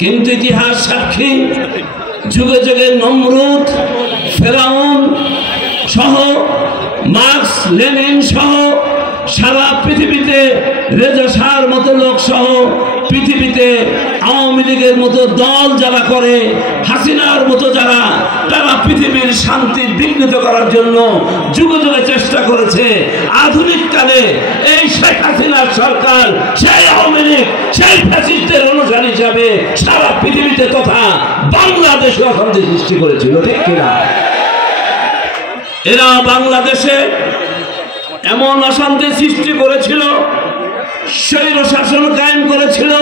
কিন্তু ইতিহাস সাক্ষী, যুগে যুগে নমরুদ, ফেরাউন সহ, মার্কস, লেনিন সহ সারা পৃথিবীতে, রেজা শাহর মতো লোক সহ পৃথিবীতে আওয়ামী লীগের মতো দল যারা করে, হাসিনার মতো যারা, তারা পৃথিবীর শান্তি বিঘ্নিত করার জন্য যুগে যুগে চেষ্টা করেছে। আধুনিক কালে এই শেখ হাসিনার সরকার, সেই আওয়ামী লীগ, সেই ফ্যাসিস্টের অনুসারী হিসাবে সারা পৃথিবীতে তথা বাংলাদেশে অশান্তি সৃষ্টি করেছিল, ঠিক কিনা? এরা বাংলাদেশে এমন অশান্তি সৃষ্টি করেছিল, স্বৈর শাসন কায়েম করেছিল,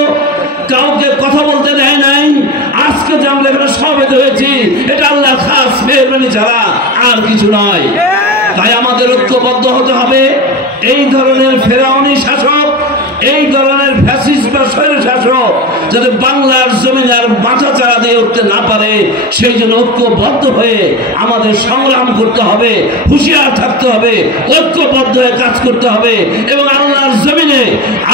কাউকে কথা বলতে দেয় নাই। আজকে যে আমরা এখানে সমবেত হয়েছি, এটা আল্লাহর খাস মেহরবানি ছাড়া আর কিছু নয়। তাই আমাদের ঐক্যবদ্ধ হতে হবে। এই ধরনের ফেরাউনি শাসক, এই ধরনের ফ্যাসিস্ট বা স্বৈর শাসক যাতে বাংলার জমিনে আর মাথা চাড়া দিয়ে উঠতে না পারে, সেই জন্য ঐক্যবদ্ধ হয়ে আমাদের সংগ্রাম করতে হবে, হুঁশিয়ার থাকতে হবে, ঐক্যবদ্ধ হয়ে কাজ করতে হবে এবং আল্লাহর জমিনে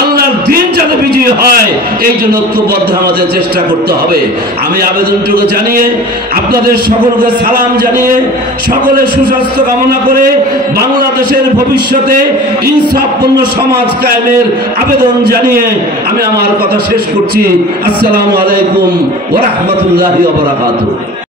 আল্লাহর দিন যাতে বিজয়ী হয়, এই জন্য ঐক্যবদ্ধ আমাদের চেষ্টা করতে হবে। আমি আবেদনটুকু জানিয়ে, আপনাদের সকলকে সালাম জানিয়ে, সকলে সুস্বাস্থ্য কামনা করে বাংলাদেশের ভবিষ্যতে ইনসাফপূর্ণ সমাজ কায়েমের আবেদন জানিয়ে আমি আমার কথা শেষ করছি। আসসালামু আলাইকুম ওয়া রাহমাতুল্লাহি ওয়া বারাকাতুহু।